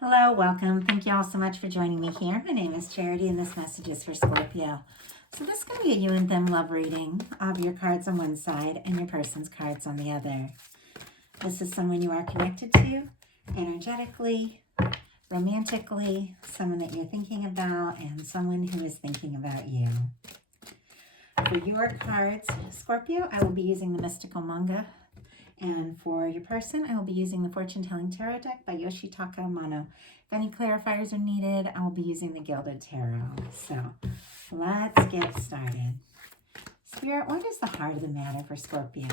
Hello, welcome. Thank you all so much for joining me here. My name is Charity and this message is for Scorpio. So this is going to be a you and them love reading of your cards on one side and your person's cards on the other. This is someone you are connected to energetically, romantically, someone that you're thinking about, and someone who is thinking about you. For your cards, Scorpio, I will be using the Mystical Manga. And for your person, I will be using the Fortune Telling Tarot deck by Yoshitaka Amano. If any clarifiers are needed, I will be using the Gilded Tarot. So let's get started. Spirit, what is the heart of the matter for Scorpio?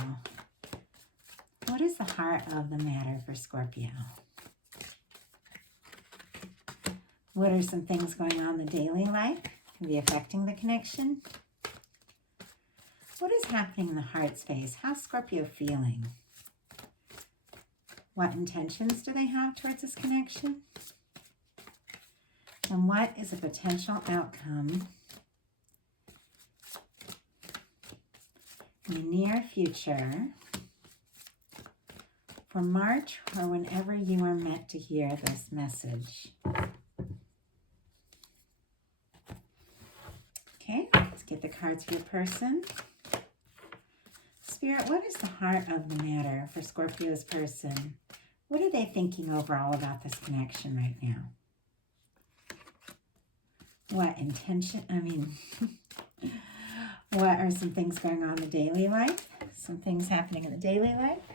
What is the heart of the matter for Scorpio? What are some things going on in the daily life? Can be affecting the connection? What is happening in the heart space? How's Scorpio feeling? What intentions do they have towards this connection? And what is a potential outcome in the near future for March or whenever you are meant to hear this message? Okay, let's get the cards for your person. Spirit, what is the heart of the matter for Scorpio's person? What are they thinking overall about this connection right now? What what are some things going on in the daily life? Some things happening in the daily life?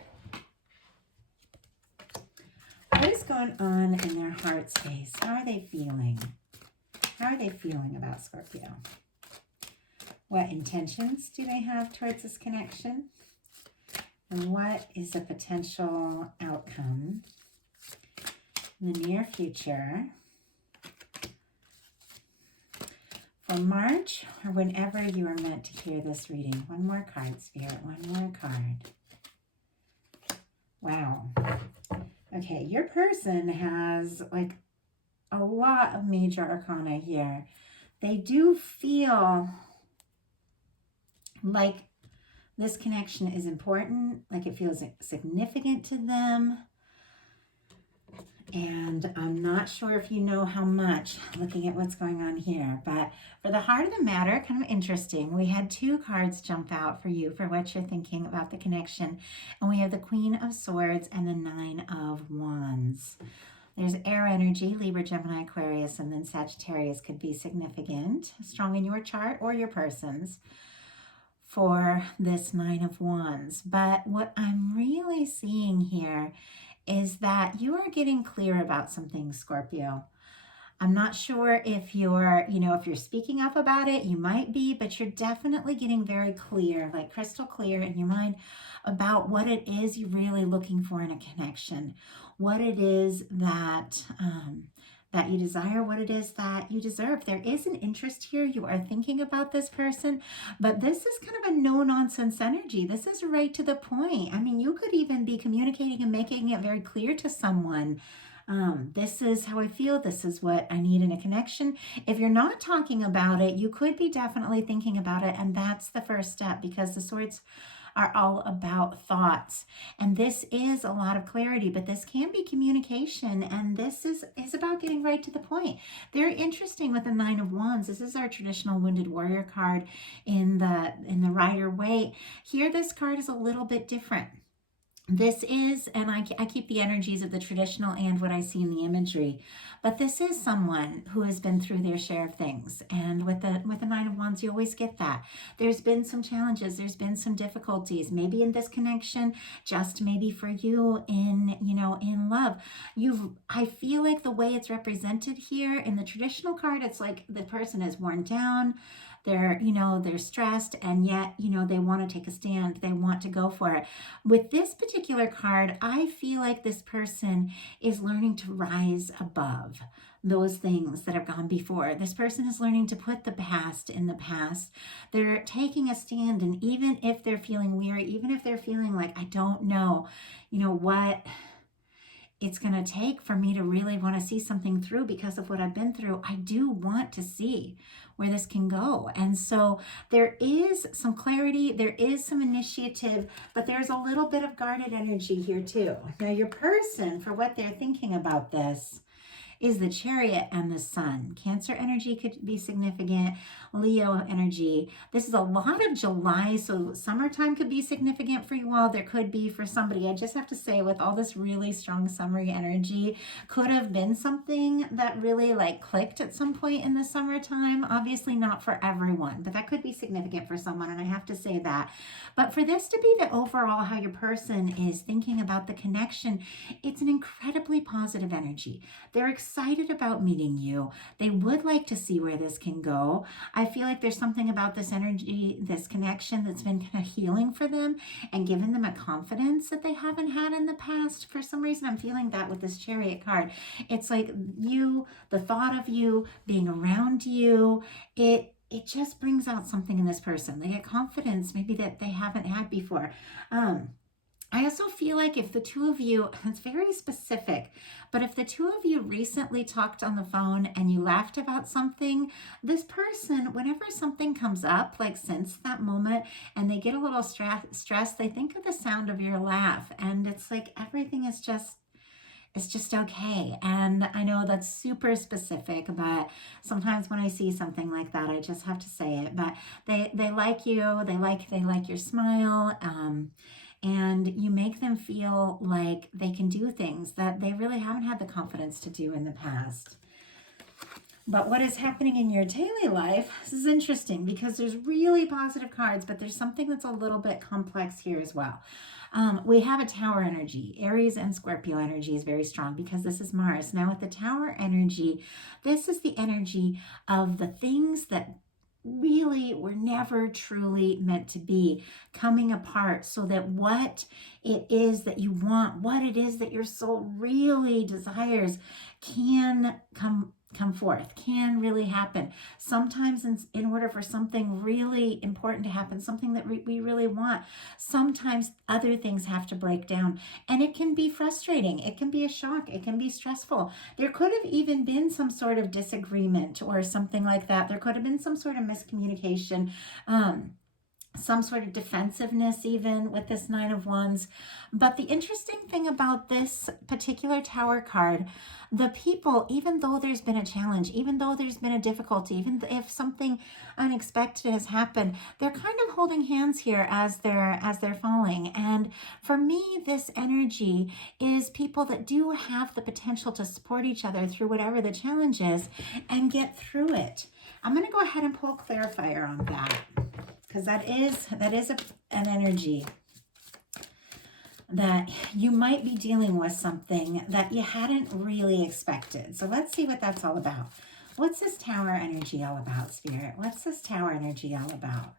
What is going on in their heart space? How are they feeling? How are they feeling about Scorpio? What intentions do they have towards this connection? And what is a potential outcome in the near future for March or whenever you are meant to hear this reading? One more card, Spirit. One more card. Wow. Okay, your person has like a lot of major arcana here. They do feel like this connection is important, like it feels significant to them. And I'm not sure if you know how much, looking at what's going on here. But for the heart of the matter, kind of interesting, we had two cards jump out for you for what you're thinking about the connection. And we have the Queen of Swords and the Nine of Wands. There's air energy, Libra, Gemini, Aquarius, and then Sagittarius could be significant, strong in your chart or your person's, for this Nine of Wands. But what I'm really seeing here is that you are getting clear about some things, Scorpio. I'm not sure if you're, if you're speaking up about it, you might be, but you're definitely getting very clear, like crystal clear in your mind about what it is you're really looking for in a connection, what it is that you desire, what it is that you deserve. There is an interest here. You are thinking about this person, but this is kind of a no-nonsense energy. This is right to the point. I mean, you could even be communicating and making it very clear to someone. This is how I feel. This is what I need in a connection. If you're not talking about it, you could be definitely thinking about it, and that's the first step, because the swords are all about thoughts. And this is a lot of clarity, but this can be communication, and this is about getting right to the point. Very interesting with the Nine of Wands. This is our traditional Wounded Warrior card in the Rider-Waite. Here, this card is a little bit different. This is, and I keep the energies of the traditional and what I see in the imagery, but this is someone who has been through their share of things. And with the Nine of Wands, you always get that. There's been some challenges, there's been some difficulties, maybe in this connection, just maybe for you in love. I feel like the way it's represented here in the traditional card, it's like the person is worn down. They're stressed, and yet, they want to take a stand. They want to go for it. With this particular card, I feel like this person is learning to rise above those things that have gone before. This person is learning to put the past in the past. They're taking a stand, and even if they're feeling weary, even if they're feeling like, I don't know, what it's going to take for me to really want to see something through because of what I've been through, I do want to see where this can go. And so there is some clarity, there is some initiative, but there's a little bit of guarded energy here too. Now your person, for what they're thinking about this, is the Chariot and the Sun. Cancer energy could be significant. Leo energy. This is a lot of July, so summertime could be significant for you all. There could be for somebody. I just have to say, with all this really strong summery energy, could have been something that really like clicked at some point in the summertime. Obviously not for everyone, but that could be significant for someone, and I have to say that. But for this to be the overall how your person is thinking about the connection, it's an incredibly positive energy. They're excited about meeting you. They would like to see where this can go. I feel like there's something about this energy, this connection that's been kind of healing for them and given them a confidence that they haven't had in the past. For some reason, I'm feeling that with this Chariot card. It's like you, the thought of you, being around you, it just brings out something in this person. They get confidence maybe that they haven't had before. I also feel like if the two of you, it's very specific, but if the two of you recently talked on the phone and you laughed about something, this person, whenever something comes up, like since that moment, and they get a little stressed, they think of the sound of your laugh, and it's like everything is just, it's just okay. And I know that's super specific, but sometimes when I see something like that, I just have to say it. But they like you, they like your smile, and you make them feel like they can do things that they really haven't had the confidence to do in the past. But what is happening in your daily life, this is interesting because there's really positive cards, but there's something that's a little bit complex here as well. We have a Tower energy. Aries and Scorpio energy is very strong because this is Mars. Now with the Tower energy, this is the energy of the things that really were never truly meant to be coming apart, so that what it is that you want, what it is that your soul really desires can come forth, can really happen. Sometimes in order for something really important to happen, something that we really want, sometimes other things have to break down, and it can be frustrating, it can be a shock, it can be stressful. There could have even been some sort of disagreement or something like that. There could have been some sort of miscommunication, some sort of defensiveness even with this Nine of Wands. But the interesting thing about this particular Tower card, the people, even though there's been a challenge, even though there's been a difficulty, even if something unexpected has happened, they're kind of holding hands here as they're falling. And for me, this energy is people that do have the potential to support each other through whatever the challenge is and get through it. I'm going to go ahead and pull a clarifier on that, because that is an energy that you might be dealing with something that you hadn't really expected. So let's see what that's all about. What's this Tower energy all about, Spirit? What's this Tower energy all about?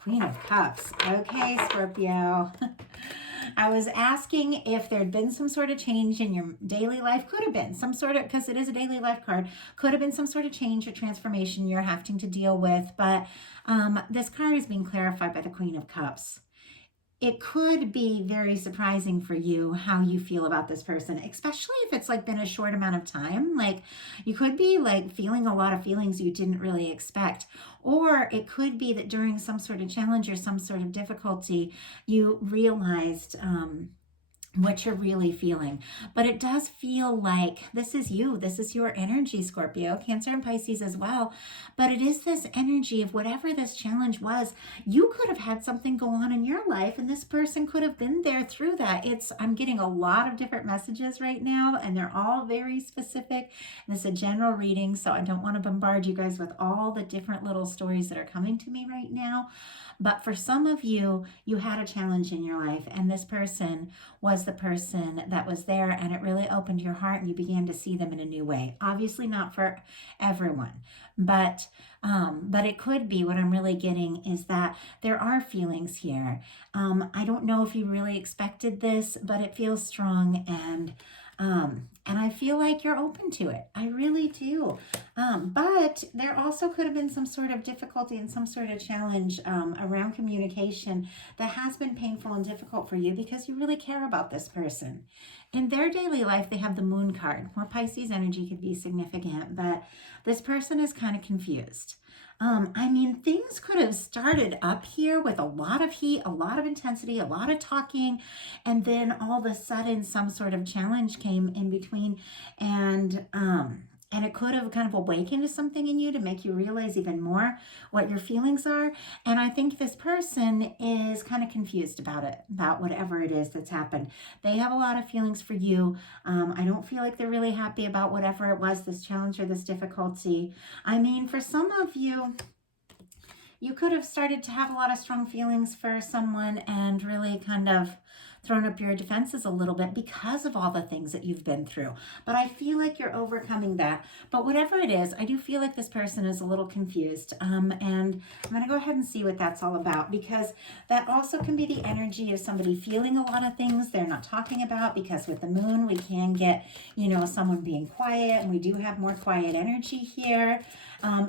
Queen of Cups. Okay, Scorpio. I was asking if there had been some sort of change in your daily life. Could have been some sort of, because it is a daily life card, could have been some sort of change or transformation you're having to deal with. But this card is being clarified by the Queen of Cups. It could be very surprising for you how you feel about this person, especially if it's like been a short amount of time. Like you could be like feeling a lot of feelings you didn't really expect. Or it could be that during some sort of challenge or some sort of difficulty, you realized what you're really feeling. But it does feel like this is you. This is your energy, Scorpio, Cancer and Pisces as well. But it is this energy of whatever this challenge was. You could have had something go on in your life, and this person could have been there through that. I'm getting a lot of different messages right now, and they're all very specific. And it's a general reading, so I don't want to bombard you guys with all the different little stories that are coming to me right now. But for some of you, you had a challenge in your life, and this person was the person that was there, and it really opened your heart, and you began to see them in a new way. Obviously not for everyone, but it could be. What I'm really getting is that there are feelings here. I don't know if you really expected this, but it feels strong, and I feel like you're open to it. I really do. But there also could have been some sort of difficulty and some sort of challenge around communication that has been painful and difficult for you because you really care about this person. In their daily life, they have the moon card. More Pisces energy could be significant, but this person is kind of confused. I mean, things could have started up here with a lot of heat, a lot of intensity, a lot of talking, and then all of a sudden some sort of challenge came in between, and it could have kind of awakened something in you to make you realize even more what your feelings are. And I think this person is kind of confused about it, about whatever it is that's happened. They have a lot of feelings for you. I don't feel like they're really happy about whatever it was, this challenge or this difficulty. I mean, for some of you, you could have started to have a lot of strong feelings for someone and really kind of thrown up your defenses a little bit because of all the things that you've been through. But I feel like you're overcoming that. But whatever it is, I do feel like this person is a little confused. And I'm going to go ahead and see what that's all about, because that also can be the energy of somebody feeling a lot of things they're not talking about, because with the moon, we can get, someone being quiet, and we do have more quiet energy here.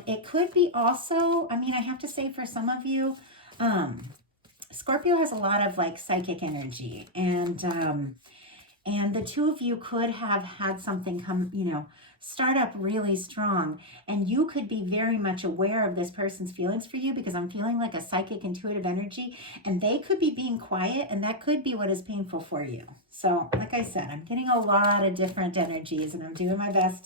It could be also, I have to say for some of you, Scorpio has a lot of like psychic energy, and the two of you could have had something come, start up really strong, and you could be very much aware of this person's feelings for you, because I'm feeling like a psychic intuitive energy, and they could be being quiet, and that could be what is painful for you. So like I said, I'm getting a lot of different energies, and I'm doing my best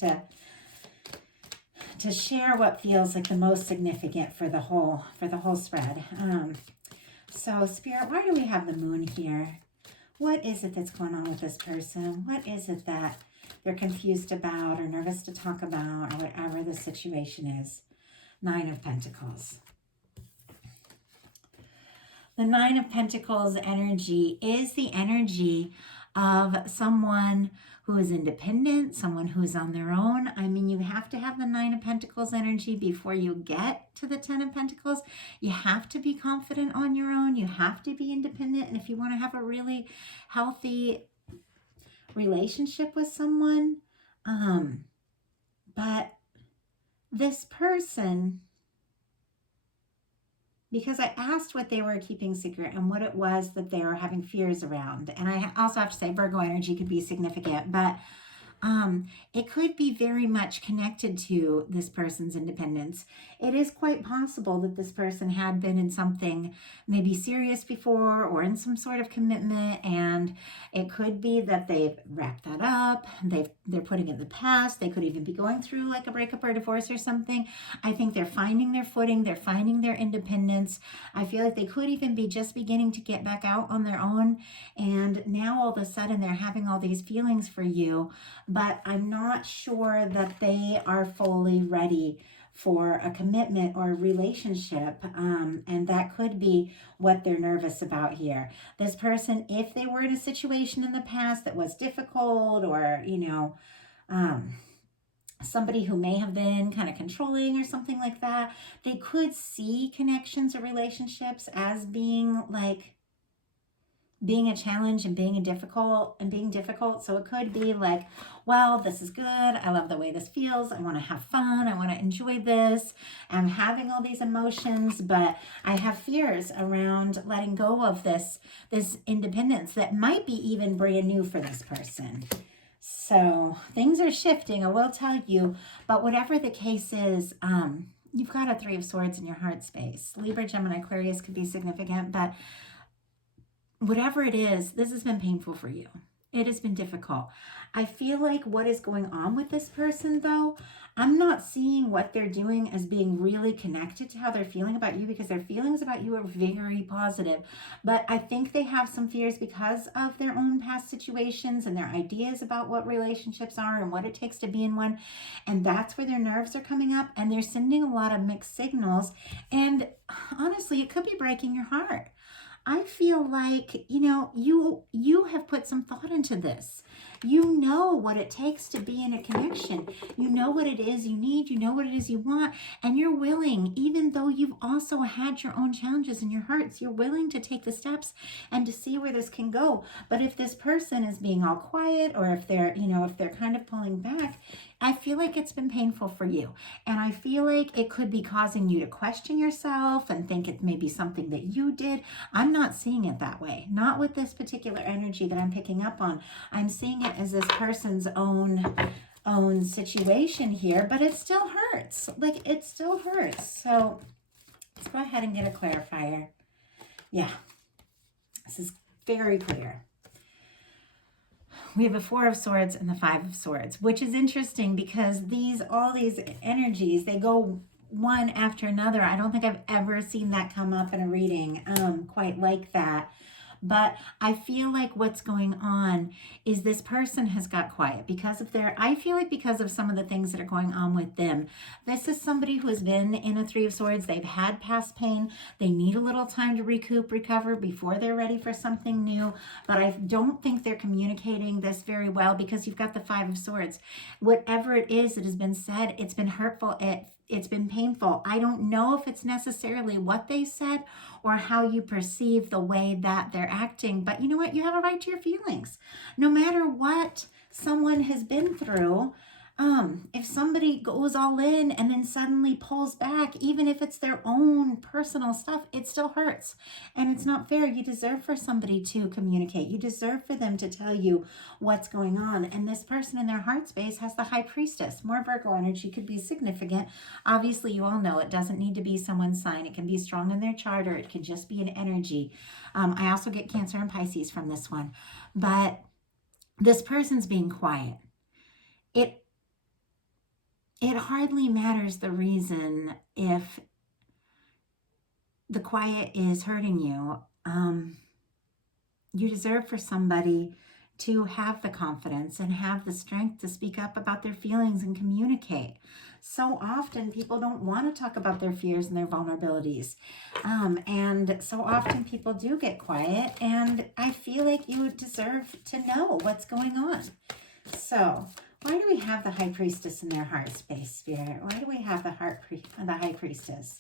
to share what feels like the most significant for the whole spread. So Spirit, why do we have the moon here? What is it that's going on with this person? What is it that they're confused about or nervous to talk about, or whatever the situation is? Nine of Pentacles. The Nine of Pentacles energy is the energy of someone who is independent, someone who is on their own. You have to have the Nine of Pentacles energy before you get to the Ten of Pentacles. You have to be confident on your own. You have to be independent. And if you want to have a really healthy relationship with someone, but this person, because I asked what they were keeping secret and what it was that they were having fears around. And I also have to say Virgo energy could be significant, but it could be very much connected to this person's independence. It is quite possible that this person had been in something maybe serious before, or in some sort of commitment, and it could be that they've wrapped that up. They're putting it in the past. They could even be going through like a breakup or a divorce or something. I think they're finding their footing. They're finding their independence. I feel like they could even be just beginning to get back out on their own, and now all of a sudden they're having all these feelings for you, but I'm not sure that they are fully ready for a commitment or a relationship, and that could be what they're nervous about here. This person, if they were in a situation in the past that was difficult, or somebody who may have been kind of controlling or something like that, they could see connections or relationships as being a challenge and being difficult. So it could be like, well, this is good. I love the way this feels. I want to have fun. I want to enjoy this. I'm having all these emotions, but I have fears around letting go of this independence that might be even brand new for this person. So things are shifting, I will tell you, but whatever the case is, you've got a Three of Swords in your heart space. Libra, Gemini, Aquarius could be significant, but whatever it is, this has been painful for you. It has been difficult. I feel like what is going on with this person, though, I'm not seeing what they're doing as being really connected to how they're feeling about you, because their feelings about you are very positive. But I think they have some fears because of their own past situations and their ideas about what relationships are and what it takes to be in one. And that's where their nerves are coming up, and they're sending a lot of mixed signals. And honestly, it could be breaking your heart. I feel like, you have put some thought into this, You know what it takes to be in a connection. You know what it is you need. You know what it is you want. And you're willing, even though you've also had your own challenges and your hurts, you're willing to take the steps and to see where this can go. But if this person is being all quiet, or if they're, if they're kind of pulling back, I feel like it's been painful for you. And I feel like it could be causing you to question yourself and think it may be something that you did. I'm not seeing it that way. Not with this particular energy that I'm picking up on. I'm seeing it as this person's own situation here, but it still hurts. Like, it still hurts. So let's go ahead and get a clarifier. Yeah, this is very clear. We have a 4 of Swords and the 5 of Swords, which is interesting because all these energies, they go one after another. I don't think I've ever seen that come up in a reading quite like that. But I feel like what's going on is this person has got quiet because of I feel like because of some of the things that are going on with them. This is somebody who has been in a 3 of Swords. They've had past pain. They need a little time to recover before they're ready for something new. But I don't think they're communicating this very well because you've got the 5 of Swords. Whatever it is that has been said, it's been hurtful. It's been painful. I don't know if it's necessarily what they said or how you perceive the way that they're acting, but you know what? You have a right to your feelings. No matter what someone has been through, if somebody goes all in and then suddenly pulls back, even if it's their own personal stuff, it still hurts. And it's not fair. You deserve for somebody to communicate. You deserve for them to tell you what's going on. And this person in their heart space has the High Priestess. More Virgo energy could be significant. Obviously, you all know it doesn't need to be someone's sign. It can be strong in their chart, or it can just be an energy. I also get Cancer and Pisces from this one. But this person's being quiet. It hardly matters the reason if the quiet is hurting you. You deserve for somebody to have the confidence and have the strength to speak up about their feelings and communicate. So often people don't want to talk about their fears and their vulnerabilities. And so often people do get quiet, and I feel like you deserve to know what's going on. So why do we have the High Priestess in their heart space, Spirit? Why do we have the High Priestess?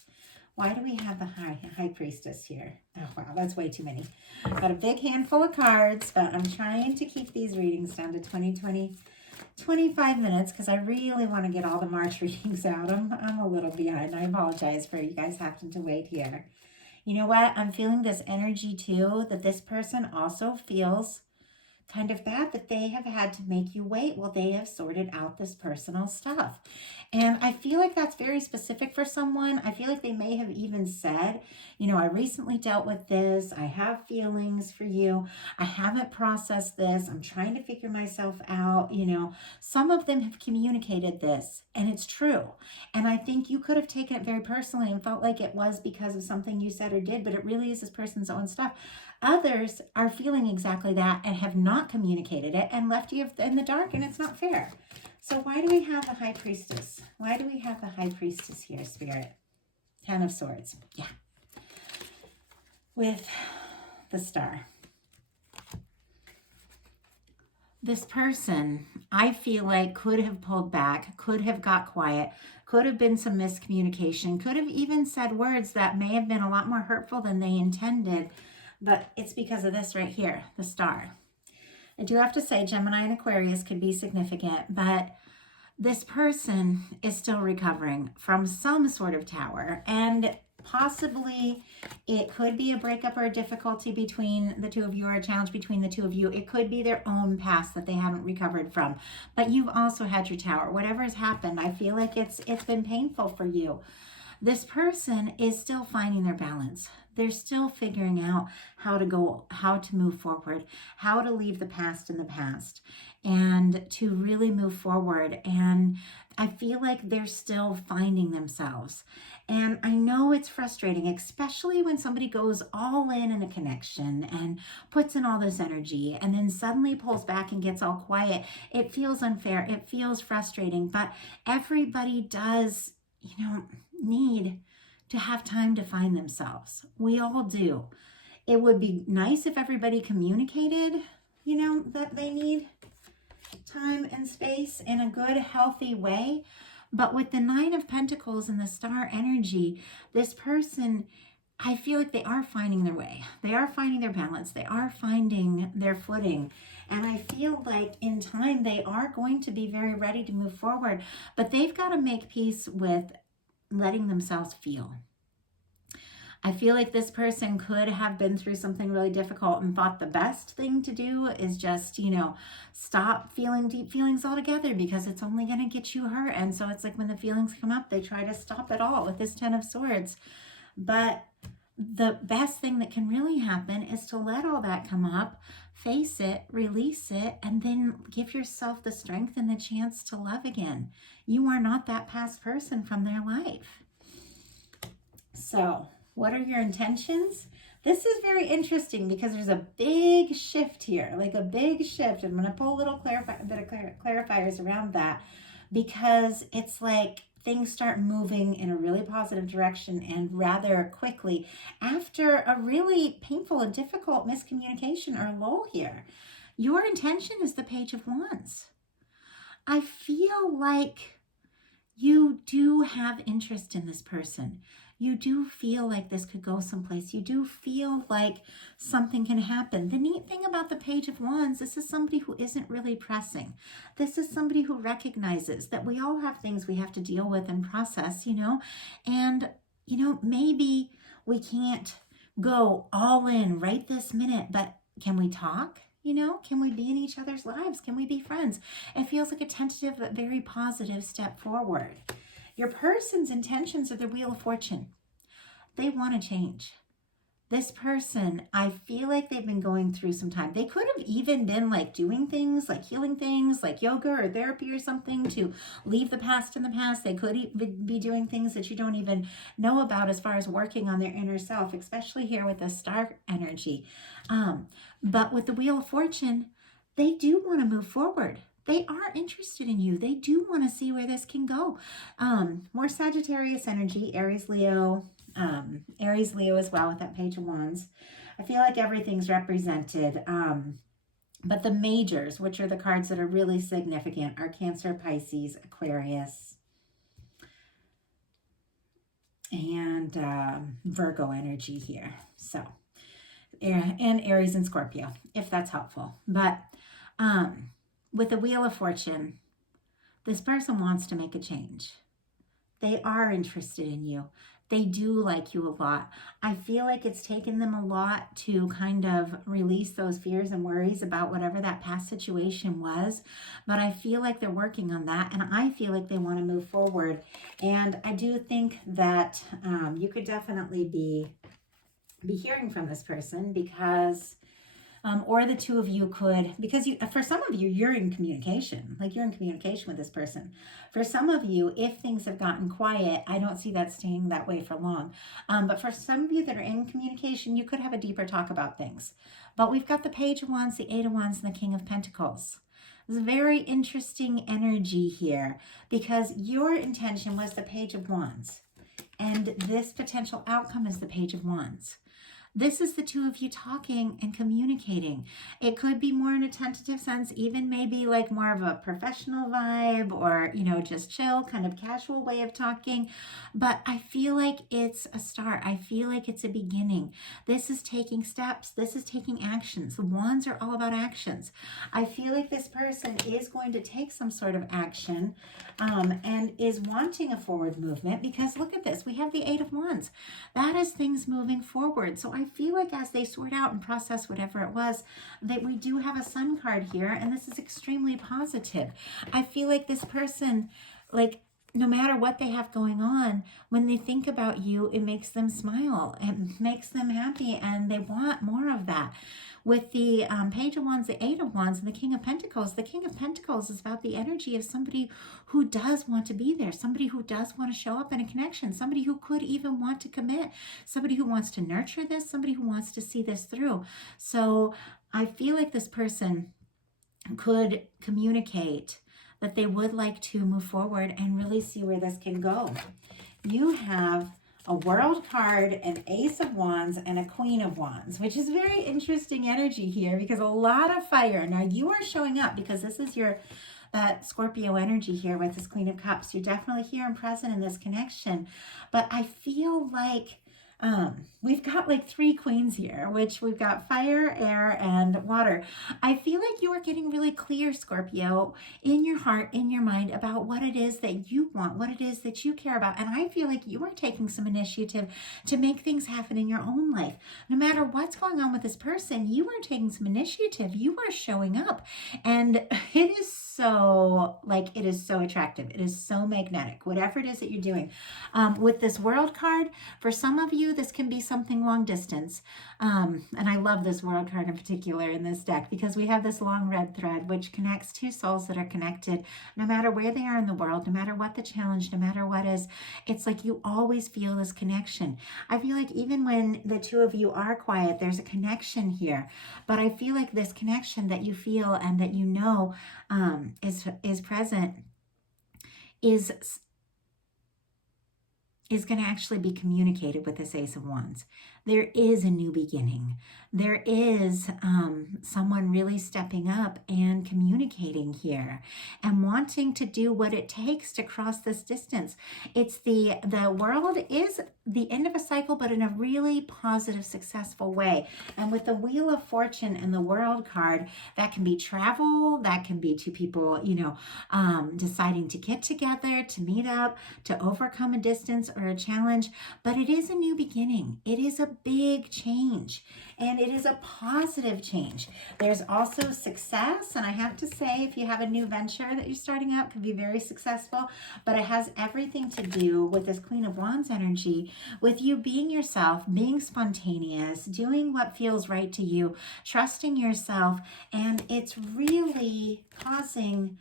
Why do we have the High Priestess here? Oh, wow, that's way too many. Got a big handful of cards, but I'm trying to keep these readings down to 25 minutes because I really want to get all the March readings out. I'm a little behind. I apologize for you guys having to wait here. You know what? I'm feeling this energy too, that this person also feels kind of bad that they have had to make you wait while they have sorted out this personal stuff. And I feel like that's very specific for someone. I feel like they may have even said, I recently dealt with this. I have feelings for you. I haven't processed this. I'm trying to figure myself out. Some of them have communicated this, and it's true. And I think you could have taken it very personally and felt like it was because of something you said or did, but it really is this person's own stuff. Others are feeling exactly that and have not communicated it and left you in the dark, and it's not fair. So why do we have the High Priestess? Why do we have the High Priestess here, Spirit? 10 of Swords. Yeah. With the Star. This person, I feel like, could have pulled back, could have got quiet, could have been some miscommunication, could have even said words that may have been a lot more hurtful than they intended. But it's because of this right here, the Star. I do have to say Gemini and Aquarius could be significant, but this person is still recovering from some sort of tower, and possibly it could be a breakup or a difficulty between the two of you, or a challenge between the two of you. It could be their own past that they haven't recovered from, but you've also had your tower. Whatever has happened, I feel like it's been painful for you. This person is still finding their balance. They're still figuring out how to move forward, how to leave the past in the past, and to really move forward. And I feel like they're still finding themselves. And I know it's frustrating, especially when somebody goes all in a connection and puts in all this energy and then suddenly pulls back and gets all quiet. It feels unfair. It feels frustrating, but everybody does, need to have time to find themselves. We all do. It would be nice if everybody communicated, that they need time and space in a good, healthy way. But with the Nine of Pentacles and the star energy, this person, I feel like they are finding their way. They are finding their balance. They are finding their footing. And I feel like in time, they are going to be very ready to move forward. But they've got to make peace with letting themselves feel. I feel like this person could have been through something really difficult and thought the best thing to do is just, stop feeling deep feelings altogether because it's only going to get you hurt. And so it's like when the feelings come up, they try to stop it all with this Ten of Swords. But the best thing that can really happen is to let all that come up, face it, release it, and then give yourself the strength and the chance to love again. You are not that past person from their life. So, what are your intentions? This is very interesting because there's a big shift here, like a big shift. I'm going to pull a little clarifiers around that because it's like things start moving in a really positive direction and rather quickly after a really painful and difficult miscommunication or lull here. Your intention is the Page of Wands. I feel like you do have interest in this person. You do feel like this could go someplace. You do feel like something can happen. The neat thing about the Page of Wands, this is somebody who isn't really pressing. This is somebody who recognizes that we all have things we have to deal with and process, and, maybe we can't go all in right this minute, but can we talk? Can we be in each other's lives? Can we be friends? It feels like a tentative but very positive step forward. Your person's intentions are the Wheel of Fortune. They want to change. This person, I feel like they've been going through some time. They could have even been like doing things, like healing things, like yoga or therapy or something to leave the past in the past. They could even be doing things that you don't even know about as far as working on their inner self, especially here with the star energy. But with the Wheel of Fortune, they do want to move forward. They are interested in you. They do want to see where this can go. More Sagittarius energy, Aries, Leo as well with that Page of Wands. I feel like everything's represented. But the majors, which are the cards that are really significant, are Cancer, Pisces, Aquarius, and Virgo energy here. So, and Aries and Scorpio, if that's helpful. But with the Wheel of Fortune, this person wants to make a change. They are interested in you. They do like you a lot. I feel like it's taken them a lot to kind of release those fears and worries about whatever that past situation was. But I feel like they're working on that, and I feel like they want to move forward. And I do think that you could definitely be hearing from this person because or the two of you could, because for some of you, you're in communication, like you're in communication with this person. For some of you, if things have gotten quiet, I don't see that staying that way for long. But for some of you that are in communication, you could have a deeper talk about things. But we've got the Page of Wands, the Eight of Wands, and the King of Pentacles. It's a very interesting energy here because your intention was the Page of Wands. And this potential outcome is the Page of Wands. This is the two of you talking and communicating. It could be more in a tentative sense, even maybe like more of a professional vibe or, just chill, kind of casual way of talking. But I feel like it's a start. I feel like it's a beginning. This is taking steps. This is taking actions. The Wands are all about actions. I feel like this person is going to take some sort of action and is wanting a forward movement because look at this. We have the Eight of Wands. That is things moving forward. So I feel like as they sort out and process whatever it was, that we do have a Sun card here, and this is extremely positive. I feel like this person, like, no matter what they have going on, when they think about you, it makes them smile. It makes them happy, and they want more of that. With the Page of Wands, the Eight of Wands, and the King of Pentacles is about the energy of somebody who does want to be there, somebody who does want to show up in a connection, somebody who could even want to commit, somebody who wants to nurture this, somebody who wants to see this through. So I feel like this person could communicate that they would like to move forward and really see where this can go. You have a World card, an Ace of Wands, and a Queen of Wands, which is very interesting energy here because a lot of fire. Now you are showing up because this is your that Scorpio energy here with this Queen of Cups. You're definitely here and present in this connection. But I feel like we've got like three queens here, which we've got fire, air, and water. I feel like you are getting really clear, Scorpio, in your heart, in your mind about what it is that you want, what it is that you care about. And I feel like you are taking some initiative to make things happen in your own life. No matter what's going on with this person, you are taking some initiative. You are showing up. And it is so, like, it is so attractive. It is so magnetic, whatever it is that you're doing. With this World card, for some of you, this can be something long distance. And I love this World card in particular in this deck because we have this long red thread which connects two souls that are connected no matter where they are in the world, no matter what the challenge, no matter what is. It's like you always feel this connection. I feel like even when the two of you are quiet, there's a connection here. But I feel like this connection that you feel and that you know is present is going to actually be communicated with this Ace of Wands. There is a new beginning. There is someone really stepping up and communicating here and wanting to do what it takes to cross this distance. It's the world is the end of a cycle, but in a really positive, successful way. And with the Wheel of Fortune and the World card, that can be travel, that can be two people, deciding to get together, to meet up, to overcome a distance or a challenge. But it is a new beginning. It is a big change, and it is a positive change. There's also success, and I have to say, if you have a new venture that you're starting up, can be very successful, but it has everything to do with this Queen of Wands energy, with you being yourself, being spontaneous, doing what feels right to you, trusting yourself, and it's really causing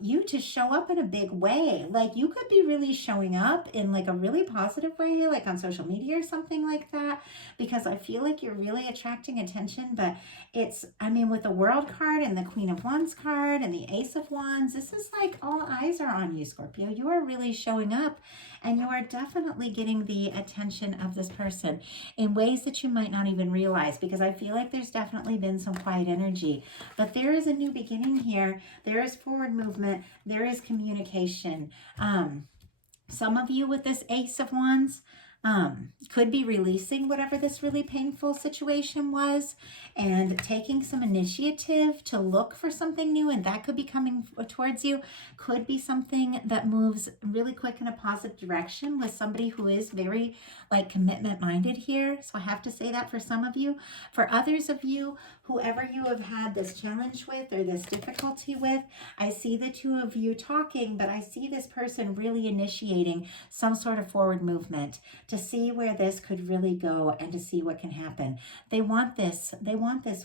you to show up in a big way. Like you could be really showing up in like a really positive way, like on social media or something like that, because I feel like you're really attracting attention. But it's, with the World card and the Queen of Wands card and the Ace of Wands, this is like all eyes are on you, Scorpio. You are really showing up, and you are definitely getting the attention of this person in ways that you might not even realize, because I feel like there's definitely been some quiet energy. But there is a new beginning here. There is forward movement. There is communication. Some of you with this Ace of Wands could be releasing whatever this really painful situation was and taking some initiative to look for something new, and that could be coming towards you. Could be something that moves really quick in a positive direction with somebody who is very commitment minded here. So I have to say that for some of you. For others of you, whoever you have had this challenge with or this difficulty with, I see the two of you talking, but I see this person really initiating some sort of forward movement to see where this could really go and to see what can happen. They want this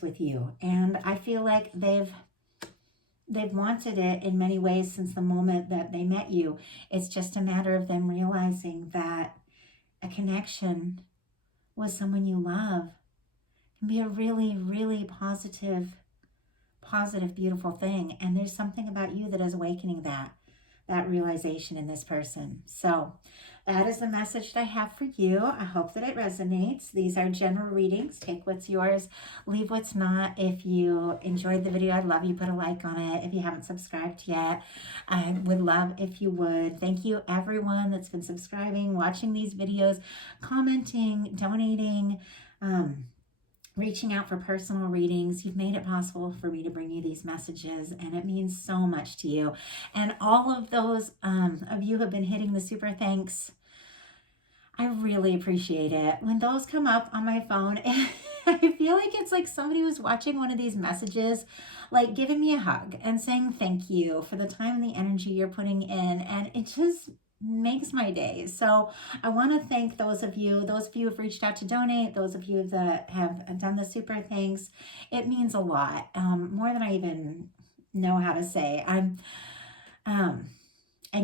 with you, and I feel like they've wanted it in many ways since the moment that they met you. It's just a matter of them realizing that a connection with someone you love can be a really, really positive, beautiful thing. And there's something about you that is awakening that realization in this person. So that is the message that I have for you. I hope that it resonates. These are general readings. Take what's yours, leave what's not. If you enjoyed the video, I'd love you put a like on it. If you haven't subscribed yet, I would love if you would. Thank you everyone that's been subscribing, watching these videos, commenting, donating, reaching out for personal readings. You've made it possible for me to bring you these messages, and it means so much to you. And all of those of you who have been hitting the super thanks, I really appreciate it. When those come up on my phone, I feel like it's like somebody who's watching one of these messages, like giving me a hug and saying thank you for the time and the energy you're putting in, and it just makes my day. So I want to thank those of you who've reached out to donate, those of you that have done the super thanks. It means a lot, more than I even know how to say. And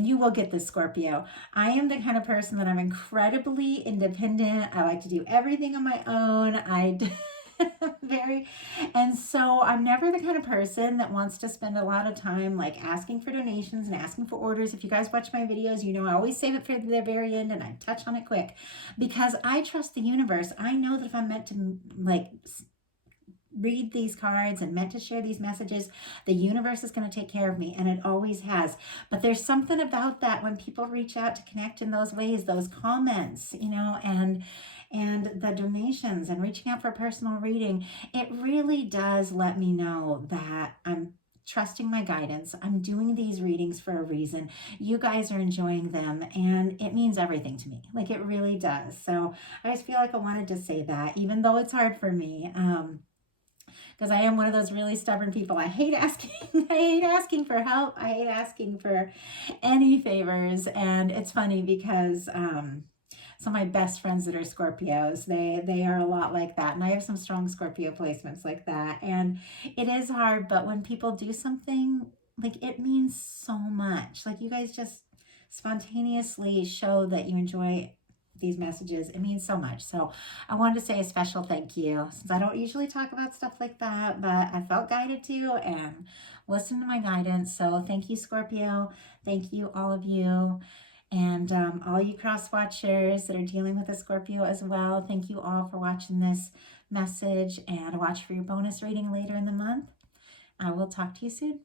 you will get this, Scorpio. I am the kind of person that I'm incredibly independent. I like to do everything on my own. Very. And so I'm never the kind of person that wants to spend a lot of time like asking for donations and asking for orders. If you guys watch my videos, you know I always save it for the very end and I touch on it quick because I trust the universe. I know that if I'm meant to like read these cards and meant to share these messages, the universe is going to take care of me, and it always has. But there's something about that when people reach out to connect in those ways, those comments, you know, and the donations and reaching out for a personal reading, it really does let me know that I'm trusting my guidance. I'm doing these readings for a reason. You guys are enjoying them, and it means everything to me. Like, it really does. So I just feel like I wanted to say that, even though it's hard for me. Because I am one of those really stubborn people. I hate asking. I hate asking for help. I hate asking for any favors. And it's funny because some of my best friends that are Scorpios, they are a lot like that. And I have some strong Scorpio placements like that. And it is hard, but when people do something, like, it means so much. Like, you guys just spontaneously show that you enjoy these messages. It means so much. So I wanted to say a special thank you, since I don't usually talk about stuff like that, but I felt guided to and listen to my guidance. So thank you, Scorpio. Thank you, all of you. And all you cross watchers that are dealing with a Scorpio as well, thank you all for watching this message, and watch for your bonus reading later in the month. I will talk to you soon.